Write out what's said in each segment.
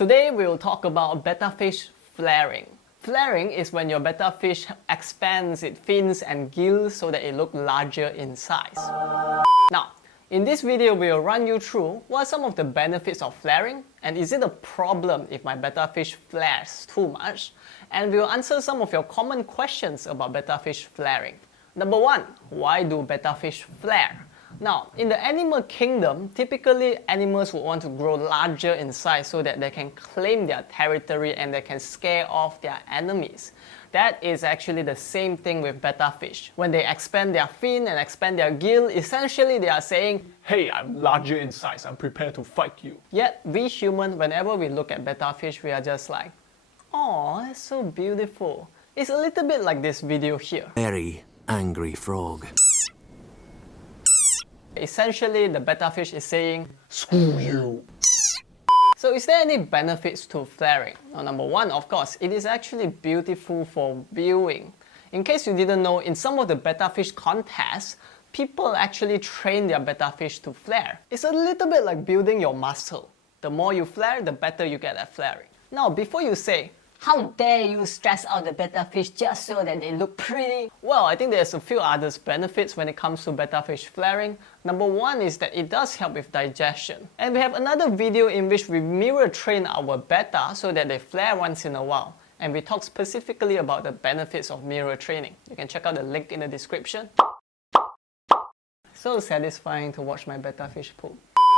Today we will talk about betta fish flaring. Flaring is when your betta fish expands its fins and gills so that it looks larger in size. Now, in this video we will run you through what are some of the benefits of flaring, and is it a problem if my betta fish flares too much, and we will answer some of your common questions about betta fish flaring. Number 1, why do betta fish flare? Now, in the animal kingdom, typically animals would want to grow larger in size so that they can claim their territory and they can scare off their enemies. That is actually the same thing with betta fish. When they expand their fin and expand their gill, essentially they are saying, "Hey, I'm larger in size, I'm prepared to fight you." Yet we humans, whenever we look at betta fish, we are just like, "Oh, that's so beautiful." It's a little bit like this video here. Very angry frog. Essentially, the betta fish is saying, Screw you. so is there any benefits to flaring? Now, number 1, of course, it is actually beautiful for viewing. In case you didn't know, in some of the betta fish contests, people actually train their betta fish to flare. It's a little bit like building your muscle. The more you flare, the better you get at flaring. Now, before you say, "How dare you stress out the betta fish just so that they look pretty?" well, I think there's a few other benefits when it comes to betta fish flaring. Number 1 is that it does help with digestion. And we have another video in which we mirror train our betta so that they flare once in a while. And we talk specifically about the benefits of mirror training. You can check out the link in the description. So satisfying to watch my betta fish poop.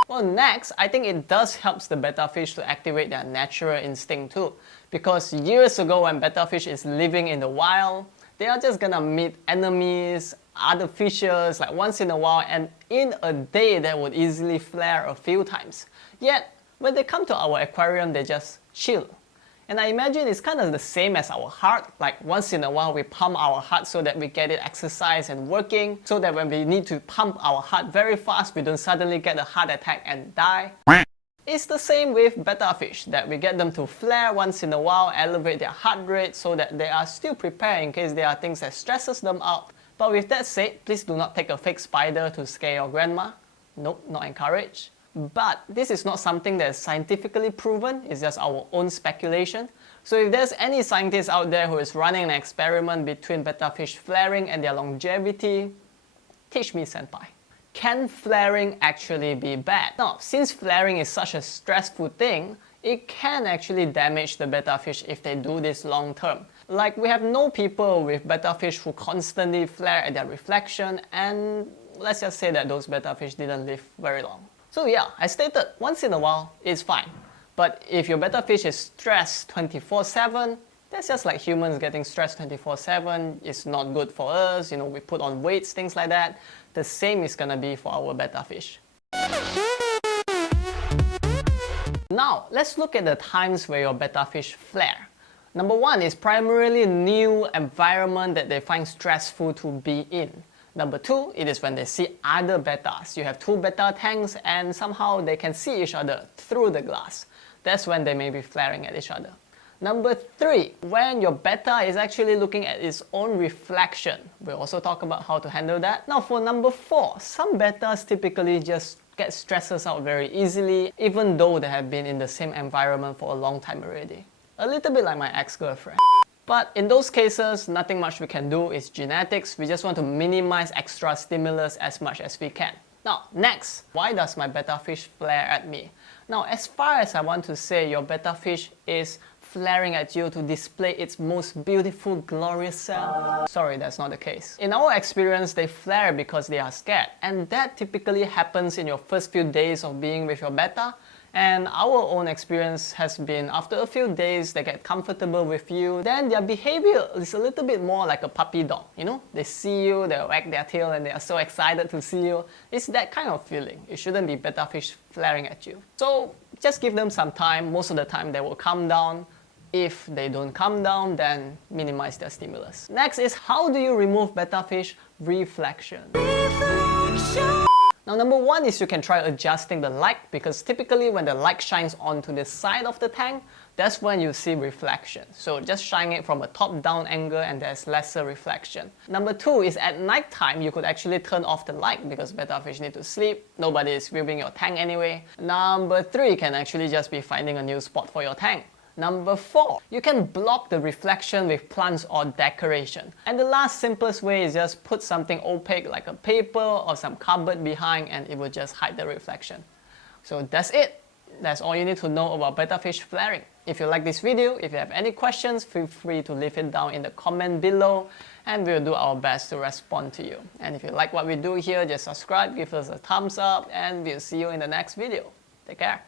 Well, next, I think it does help the betta fish to activate their natural instinct too. Because years ago when betta fish is living in the wild, they are just gonna meet enemies, other fishes like once in a while, and in a day they would easily flare a few times. Yet, when they come to our aquarium, they just chill. And I imagine it's kind of the same as our heart, like once in a while we pump our heart so that we get it exercised and working, so that when we need to pump our heart very fast, we don't suddenly get a heart attack and die. It's the same with betta fish, that we get them to flare once in a while, elevate their heart rate so that they are still prepared in case there are things that stresses them out. But with that said, please do not take a fake spider to scare your grandma. Nope, not encouraged. But this is not something that is scientifically proven, it's just our own speculation. So if there's any scientist out there who is running an experiment between betta fish flaring and their longevity, teach me, senpai. Can flaring actually be bad? Now, since flaring is such a stressful thing, it can actually damage the betta fish if they do this long term. Like, we have known people with betta fish who constantly flare at their reflection, and let's just say that those betta fish didn't live very long. So yeah, I stated, once in a while, it's fine. But if your betta fish is stressed 24/7, that's just like humans getting stressed 24/7. It's not good for us, we put on weights, things like that. The same is gonna be for our betta fish. Now, let's look at the times where your betta fish flare. Number 1 is primarily new environment that they find stressful to be in. Number 2, it is when they see other bettas. You have 2 betta tanks and somehow they can see each other through the glass. That's when they may be flaring at each other. Number 3, when your betta is actually looking at its own reflection. We'll also talk about how to handle that. Now for number 4, some bettas typically just get stresses out very easily, even though they have been in the same environment for a long time already. A little bit like my ex-girlfriend. But in those cases, nothing much we can do. It's genetics. We just want to minimize extra stimulus as much as we can. Now, next, why does my betta fish flare at me? Now, as far as I want to say, your betta fish is flaring at you to display its most beautiful, glorious self. Sorry, that's not the case. In our experience, they flare because they are scared. And that typically happens in your first few days of being with your betta. And our own experience has been, after a few days, they get comfortable with you, then their behavior is a little bit more like a puppy dog, They see you, they wag their tail, and they are so excited to see you. It's that kind of feeling. It shouldn't be betta fish flaring at you. So just give them some time. Most of the time, they will calm down. If they don't calm down, then minimize their stimulus. Next is, how do you remove betta fish reflection? Now number one is you can try adjusting the light, because typically when the light shines onto the side of the tank, that's when you see reflection. So just shine it from a top-down angle and there's lesser reflection. Number two is at night time you could actually turn off the light because betta fish need to sleep. Nobody is viewing your tank anyway. Number three can actually just be finding a new spot for your tank. Number four, you can block the reflection with plants or decoration. And the last simplest way is just put something opaque like a paper or some cardboard behind and it will just hide the reflection. So that's it. That's all you need to know about betta fish flaring. If you like this video, if you have any questions, feel free to leave it down in the comment below and we'll do our best to respond to you. And if you like what we do here, just subscribe, give us a thumbs up and we'll see you in the next video. Take care.